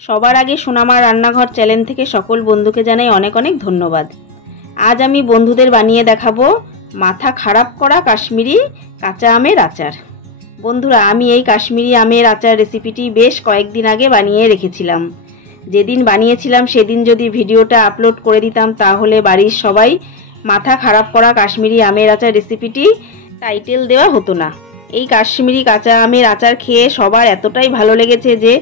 সবার আগে সোনামার রান্নাঘর চ্যানেল থেকে সকল বন্ধুকে জানাই অনেক অনেক ধন্যবাদ। আজ আমি বন্ধুদের বানিয়ে দেখাবো মাথা খারাপ করা কাশ্মীরি কাঁচা আমের আচার। বন্ধুরা, আমি এই কাশ্মীরি আমের আচার রেসিপিটি বেশ কয়েকদিন আগে বানিয়ে রেখেছিলাম। যেদিন বানিয়েছিলাম সেদিন যদি ভিডিওটা আপলোড করে দিতাম তাহলে বাড়ির সবাই মাথা খারাপ করা কাশ্মীরি আমের আচার রেসিপিটি টাইটেল দেওয়া হতো না। এই কাশ্মীরি কাঁচা আমের আচার খেয়ে সবার এতটাই ভালো লেগেছে যে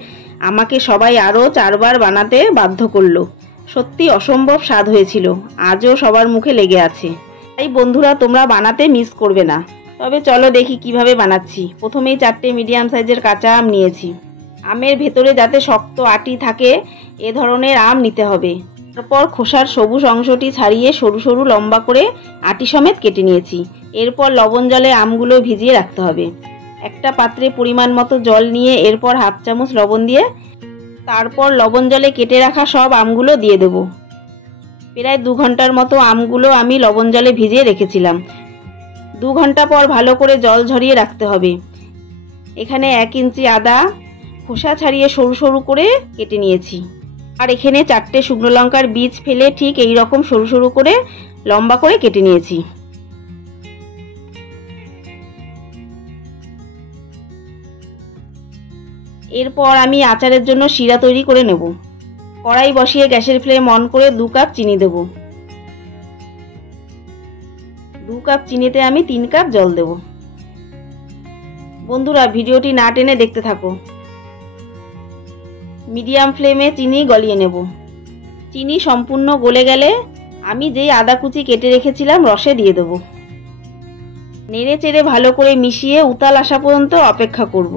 আমাকে সবাই আরও 4 বার বানাতে বাধ্য করলো। সত্যি অসম্ভব স্বাদ হয়েছিল, আজও সবার মুখে লেগে আছে। তাই বন্ধুরা, তোমরা বানাতে মিস করবে না। তবে চলো দেখি কিভাবে বানাচ্ছি। প্রথমেই 4টে মিডিয়াম সাইজের কাঁচা আম নিয়েছি। আমের ভেতরে যাতে শক্ত আটি থাকে এ ধরনের আম নিতে হবে। তারপর খোসার সবুজ অংশটি ছাড়িয়ে সরু সরু লম্বা করে আটি সমেত কেটে নিয়েছি। এরপর লবণ জলে আমগুলো ভিজিয়ে রাখতে হবে। একটা পাত্রে পরিমাণ মতো জল নিয়ে এরপর হাফ চামচ লবণ দিয়ে তারপর লবণ জলে কেটে রাখা সব আমগুলো দিয়ে দেব। প্রায় 2 ঘন্টার মতো আমগুলো আমি লবণ জলে ভিজিয়ে রেখেছিলাম। 2 ঘন্টা পর ভালো করে জল ঝরিয়ে রাখতে হবে। এখানে 1 ইঞ্চি আদা খোসা ছাড়িয়ে সরু সরু করে কেটে নিয়েছি। আর এখানে 4টে শুকনো লঙ্কার বীজ ফেলে ঠিক এই রকম সরু সরু করে লম্বা করে কেটে নিয়েছি। এরপর আমি আচারের জন্য শিরা তৈরি করে নেব। কড়াই বসিয়ে গ্যাসের ফ্লেম অন করে 2 কাপ চিনি দেব। 2 কাপ চিনিতে আমি 3 কাপ জল দেব। বন্ধুরা, ভিডিওটি না টেনে দেখতে থাকো। মিডিয়াম ফ্লেমে চিনি গলিয়ে নেব। চিনি সম্পূর্ণ গলে গেলে আমি যেই আদা কুচি কেটে রেখেছিলাম রসে দিয়ে দেব। নেড়ে চেড়ে ভালো করে মিশিয়ে উতাল আসা পর্যন্ত অপেক্ষা করব।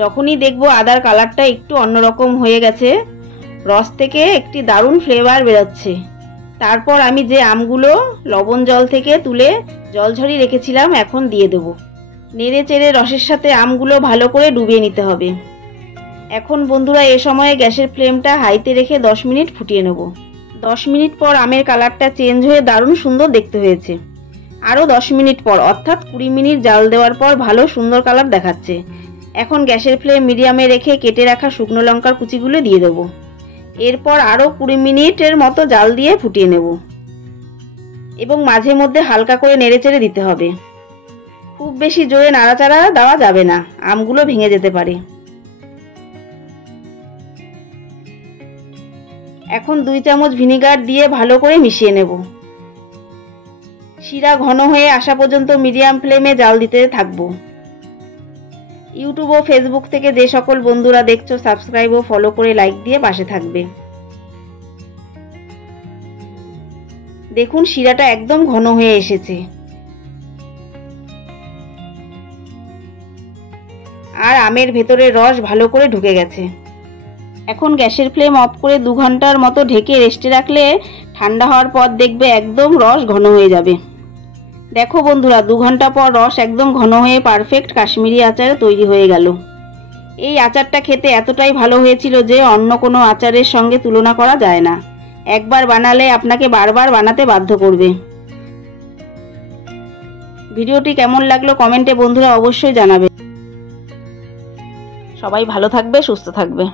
যখনই দেখব আদার কালারটা একটু অন্যরকম হয়ে গেছে, রস থেকে একটি দারুণ ফ্লেভার বেরোচ্ছে, তারপর আমি যে আমগুলো লবণ জল থেকে তুলে জল ঝরিয়ে রেখেছিলাম এখন দিয়ে দেব। নেড়ে চেড়ে রসের সাথে আমগুলো ভালো করে ডুবিয়ে নিতে হবে। এখন বন্ধুরা, এ সময়ে গ্যাসের ফ্লেমটা হাইতে রেখে 10 মিনিট ফুটিয়ে নেব। 10 মিনিট পর আমের কালারটা চেঞ্জ হয়ে দারুণ সুন্দর দেখতে হয়েছে। আরও 10 মিনিট পর অর্থাৎ 20 মিনিট জাল দেওয়ার পর ভালো সুন্দর কালার দেখাচ্ছে। এখন গ্যাসের ফ্লেম মিডিয়ামে রেখে কেটে রাখা শুকনো লঙ্কার কুচিগুলো দিয়ে দেবো। এরপর আরও 20 মিনিটের মতো জাল দিয়ে ফুটিয়ে নেব এবং মাঝে মধ্যে হালকা করে নেড়েচেড়ে দিতে হবে। খুব বেশি জোরে নাড়াচাড়া দেওয়া যাবে না, আমগুলো ভেঙে যেতে পারে। এখন 2 চামচ ভিনেগার দিয়ে ভালো করে মিশিয়ে নেব। শিরা ঘন হয়ে আসা পর্যন্ত মিডিয়াম ফ্লেমে জাল দিতে থাকবো। ইউটিউব ও ফেসবুক থেকে যে সকল বন্ধুরা দেখছো সাবস্ক্রাইব ও ফলো করে লাইক দিয়ে পাশে থাকবে। দেখুন শিরাটা একদম ঘন হয়ে এসেছে আর আমের ভেতরে রস ভালো করে ঢুকে গেছে। এখন গ্যাসের ফ্লেম অফ করে 2 ঘন্টার মতো ঢেকে রেস্টে রাখলে ঠান্ডা হওয়ার পর দেখবে একদম রস ঘন হয়ে যাবে। দেখো বন্ধুরা, 2 ঘন্টা পর রস একদম ঘন হয়ে পারফেক্ট কাশ্মীরি আচার তৈরি হয়ে গেল। এই আচারটা খেতে এতটাই ভালো হয়েছিল যে অন্য কোনো আচারের সঙ্গে তুলনা করা যায় না। একবার বানালে আপনাকে বারবার বানাতে বাধ্য করবে। ভিডিওটি কেমন লাগলো কমেন্টে বন্ধুরা অবশ্যই জানাবে। সবাই ভালো থাকবে, সুস্থ থাকবে।